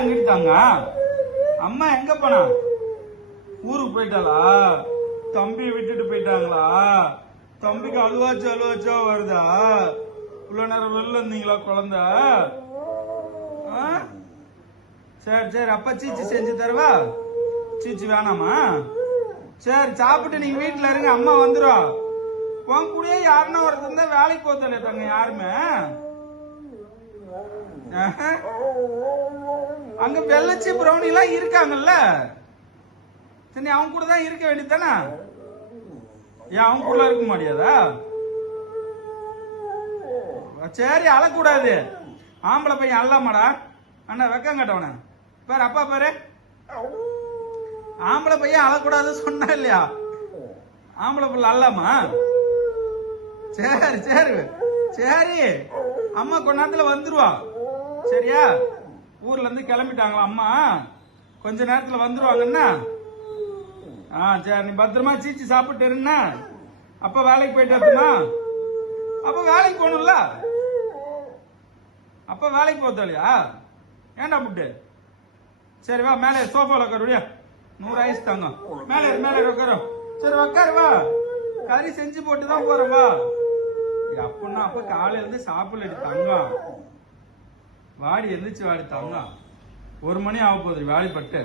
எங்கிட்டாங்க அம்மா எங்க போனா? ஊருக்கு போயிட்டாளா? தம்பியை விட்டுட்டு போயிட்டாங்களா? தம்பிக்கு அழுவாச்சோ வருதா? இவ்வளவு நேரம் வெளில இருந்தீங்களா குழந்தை? சரி சரி, அப்பா சீச்சி செஞ்சு தருவா? சீச்சி வேணாமா? சரி, சாப்பிட்டு நீங்க வீட்டுல இருங்க, அம்மா வந்துடும். உன் கூடயே யாருன்னா ஒருத்தர் தான் வேலைக்கு போத்தல தங்க யாருமே. அங்க வெள்ளச்சி பிரௌனி எல்லாம் இருக்காங்கல்ல, சரி அவங்க கூட தான் இருக்க வேண்டியதானே? ஏன் அவங்க கூட இருக்க முடியாதா? சரி, அழக்கூடாது. ஆம்பளை பையன் அல்லாமடா அண்ணா, வெக்கம் கட்டவன பாரு. அப்பா பாரு, ஆம்பளை பையன் அழக்கூடாது சொன்னா இல்லையா? ஆம்பளை பிள்ளை அல்லாமா? சரி சரி சரி, அம்மா கொஞ்ச நேரத்துல வந்துருவா. சரியா? ஊர்ல இருந்து கிளம்பிட்டாங்களா அம்மா, கொஞ்ச நேரத்துல வந்துருவாங்கண்ணா. சரி, நீ பத்திரமா சீச்சி சாப்பிட்டு இருன்னா. அப்ப வேலைக்கு போயிட்டு வரணுமா? அப்ப வேலைக்கு போகணும்ல. அப்ப வேலைக்கு போத்தாலியா? ஏன்டா புட்டு? சரி வா, மேலே சோஃபால உட்காருடியா. 100 ஐஸ் தாங்க. மேலே உட்காரும். சரி உட்காரு வா, கறி செஞ்சு போட்டு தான் போறேன் வா. அப்படின்னா அப்ப காலையில இருந்து சாப்பிடல தங்கம். வாடி எந்திரிச்சு வாடி தங்கம். 1 மணி ஆக போகுது வாடி பட்டு.